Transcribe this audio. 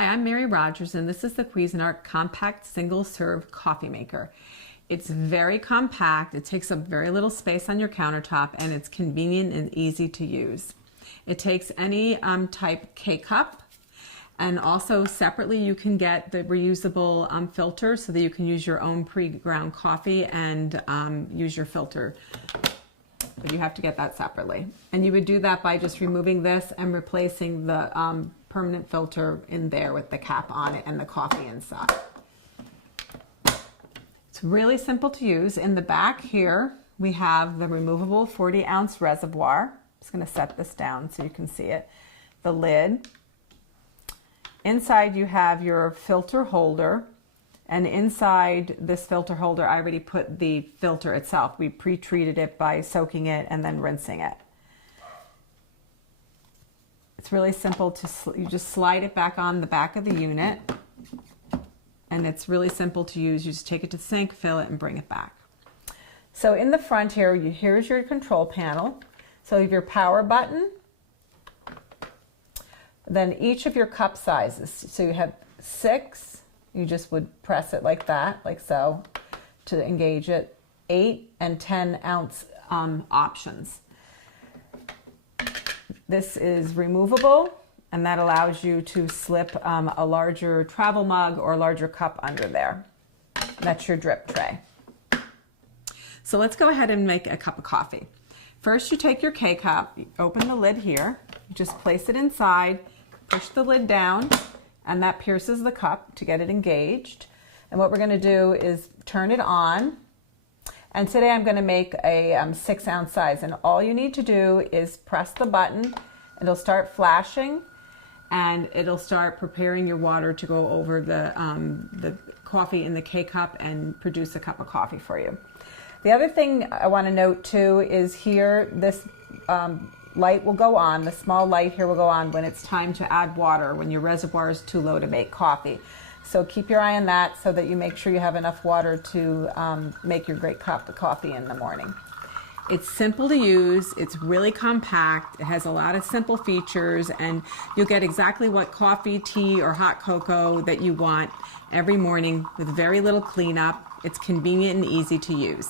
Hi, I'm Mary Rogers, and this is the Cuisinart Compact Single Serve Coffee Maker. It's very compact, it takes up very little space on your countertop, and it's convenient and easy to use. It takes any type K-cup, and also separately you can get the reusable filter so that you can use your own pre-ground coffee and use your filter. But you have to get that separately. And you would do that by just removing this and replacing the permanent filter in there with the cap on it and the coffee inside. It's really simple to use. In the back here, we have the removable 40-ounce reservoir. I'm just going to set this down so you can see it. The lid. Inside you have your filter holder. And inside this filter holder, I already put the filter itself. We pre-treated it by soaking it and then rinsing it. It's really simple you just slide it back on the back of the unit, and it's really simple to use. You just take it to the sink, fill it, and bring it back. So in the front here, here's your control panel. So you have your power button, then each of your cup sizes. So you have 6. You just would press it like that, like so, to engage it. 8 and 10-ounce options. This is removable, and that allows you to slip a larger travel mug or a larger cup under there. That's your drip tray. So let's go ahead and make a cup of coffee. First, you take your K-cup, you open the lid here, you just place it inside, push the lid down, and that pierces the cup to get it engaged. And what we're going to do is turn it on. And today I'm going to make a 6-ounce size, and all you need to do is press the button. It'll start flashing, and it'll start preparing your water to go over the coffee in the K-cup and produce a cup of coffee for you. The other thing I want to note too is here this light will go on. The small light here will go on when it's time to add water, when your reservoir is too low to make coffee. So keep your eye on that so that you make sure you have enough water to make your great cup of coffee in the morning. It's simple to use, it's really compact, it has a lot of simple features, and you'll get exactly what coffee, tea, or hot cocoa that you want every morning with very little cleanup. It's convenient and easy to use.